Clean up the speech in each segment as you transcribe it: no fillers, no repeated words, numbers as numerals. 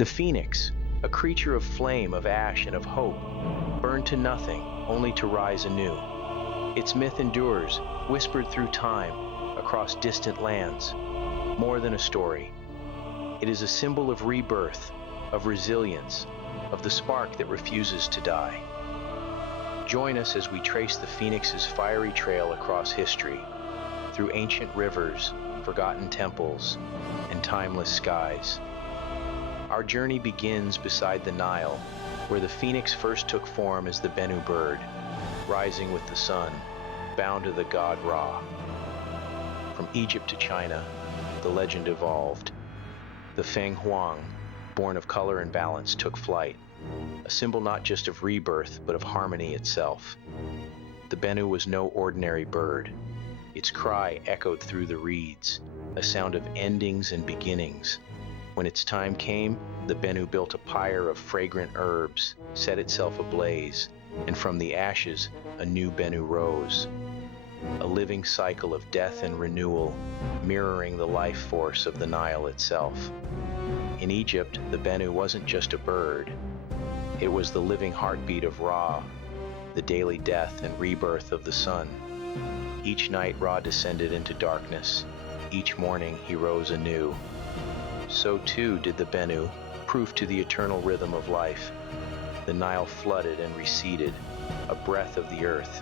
The phoenix, a creature of flame, of ash, and of hope, burned to nothing, only to rise anew. Its myth endures, whispered through time, across distant lands. More than a story, it is a symbol of rebirth, of resilience, of the spark that refuses to die. Join us as we trace the phoenix's fiery trail across history, through ancient rivers, forgotten temples, and timeless skies. Our journey begins beside the Nile, where the phoenix first took form as the Bennu bird, rising with the sun, bound to the god Ra. From Egypt to China, the legend evolved. The Fenghuang, born of color and balance, took flight, a symbol not just of rebirth, but of harmony itself. The Bennu was no ordinary bird. Its cry echoed through the reeds, a sound of endings and beginnings. When its time came, the Bennu built a pyre of fragrant herbs, set itself ablaze, and from the ashes, a new Bennu rose. A living cycle of death and renewal, mirroring the life force of the Nile itself. In Egypt, the Bennu wasn't just a bird. It was the living heartbeat of Ra, the daily death and rebirth of the sun. Each night Ra descended into darkness. Each morning he rose anew. So too did the Bennu, proof to the eternal rhythm of life. The Nile flooded and receded, a breath of the earth.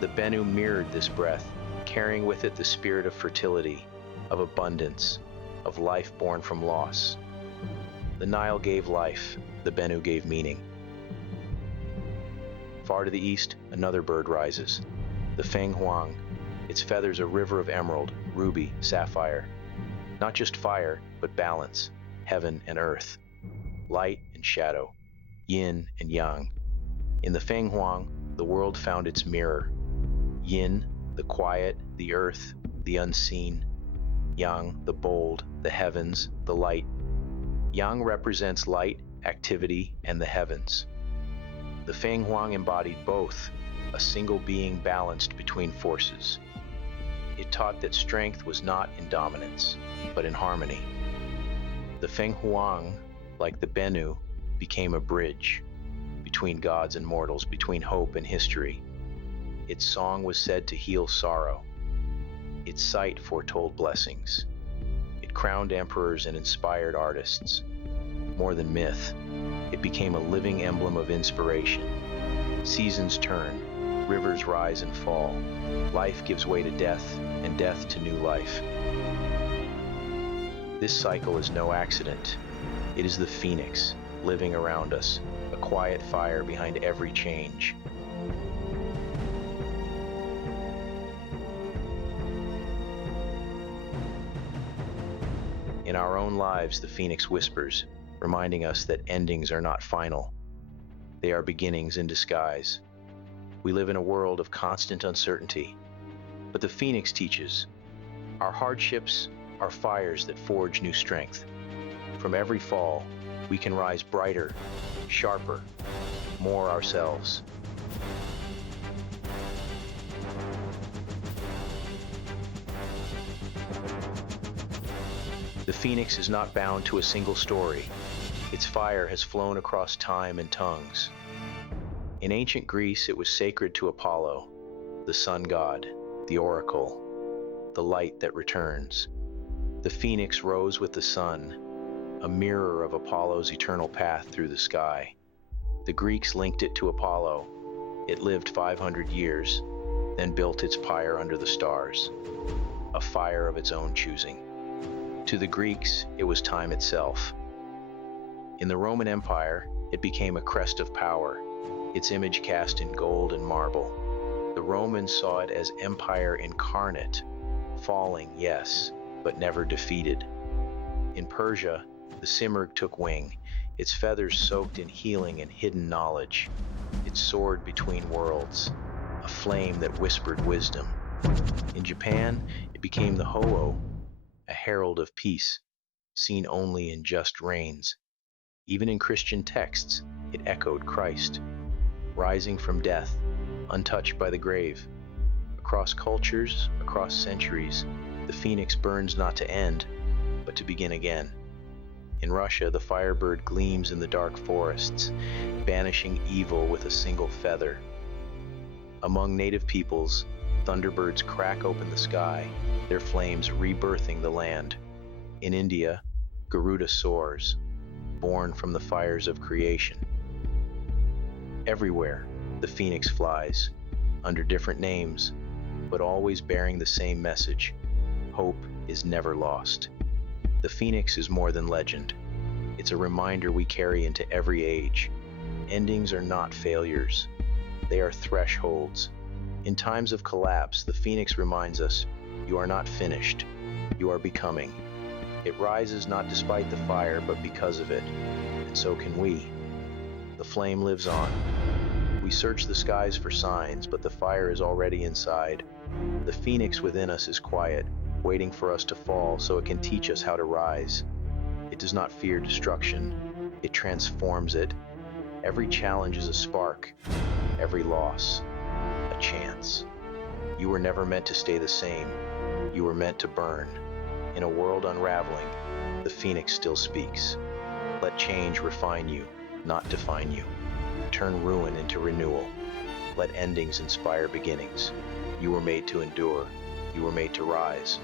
The Bennu mirrored this breath, carrying with it the spirit of fertility, of abundance, of life born from loss. The Nile gave life, the Bennu gave meaning. Far to the east, another bird rises, the Fenghuang, its feathers a river of emerald, ruby, sapphire. Not just fire, but balance, heaven and earth, light and shadow, yin and yang. In the Fenghuang, the world found its mirror. Yin, the quiet, the earth, the unseen. Yang, the bold, the heavens, the light. Yang represents light, activity, and the heavens. The Fenghuang embodied both, a single being balanced between forces. It taught that strength was not in dominance, but in harmony. The Fenghuang, like the Bennu, became a bridge between gods and mortals, between hope and history. Its song was said to heal sorrow. Its sight foretold blessings. It crowned emperors and inspired artists. More than myth, it became a living emblem of inspiration. Seasons turn, rivers rise and fall. Life gives way to death, and death to new life. This cycle is no accident. It is the phoenix, living around us, a quiet fire behind every change. In our own lives, the phoenix whispers, reminding us that endings are not final. They are beginnings in disguise. We live in a world of constant uncertainty, but the phoenix teaches, our hardships are fires that forge new strength. From every fall, we can rise brighter, sharper, more ourselves. The phoenix is not bound to a single story. Its fire has flown across time and tongues. In ancient Greece, it was sacred to Apollo, the sun god, the oracle, the light that returns. The phoenix rose with the sun, a mirror of Apollo's eternal path through the sky. The Greeks linked it to Apollo. It lived 500 years, then built its pyre under the stars, a fire of its own choosing. To the Greeks, it was time itself. In the Roman Empire, it became a crest of power, its image cast in gold and marble. The Romans saw it as empire incarnate, falling, yes, but never defeated. In Persia, the simurgh took wing, its feathers soaked in healing and hidden knowledge. It soared between worlds, a flame that whispered wisdom. In Japan, it became the Ho-Oh, a herald of peace, seen only in just reigns. Even in Christian texts, it echoed Christ, rising from death, untouched by the grave. Across cultures, across centuries, the phoenix burns not to end, but to begin again. In Russia, the firebird gleams in the dark forests, banishing evil with a single feather. Among native peoples, thunderbirds crack open the sky, their flames rebirthing the land. In India, Garuda soars, born from the fires of creation. Everywhere, the phoenix flies, under different names, but always bearing the same message: hope is never lost. The phoenix is more than legend. It's a reminder we carry into every age. Endings are not failures. They are thresholds. In times of collapse, the phoenix reminds us, you are not finished. You are becoming. It rises not despite the fire, but because of it. And so can we. The flame lives on. We search the skies for signs, but the fire is already inside. The phoenix within us is quiet, waiting for us to fall so it can teach us how to rise. It does not fear destruction. It transforms it. Every challenge is a spark. Every loss, a chance. You were never meant to stay the same. You were meant to burn. In a world unraveling, the phoenix still speaks. Let change refine you, not define you. Turn ruin into renewal. Let endings inspire beginnings. You were made to endure. You were made to rise.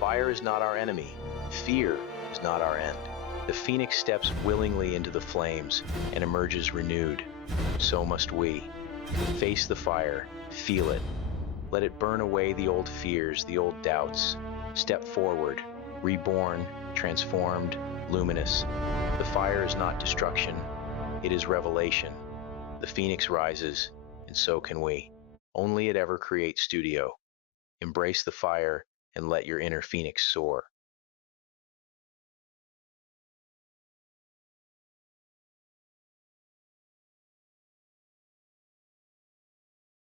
Fire is not our enemy. Fear is not our end. The phoenix steps willingly into the flames and emerges renewed. So must we. Face the fire. Feel it. Let it burn away the old fears, the old doubts. Step forward, reborn, transformed, luminous. The fire is not destruction. It is revelation. The phoenix rises, and so can we. Only at EverCreate Studio. Embrace the fire and let your inner phoenix soar.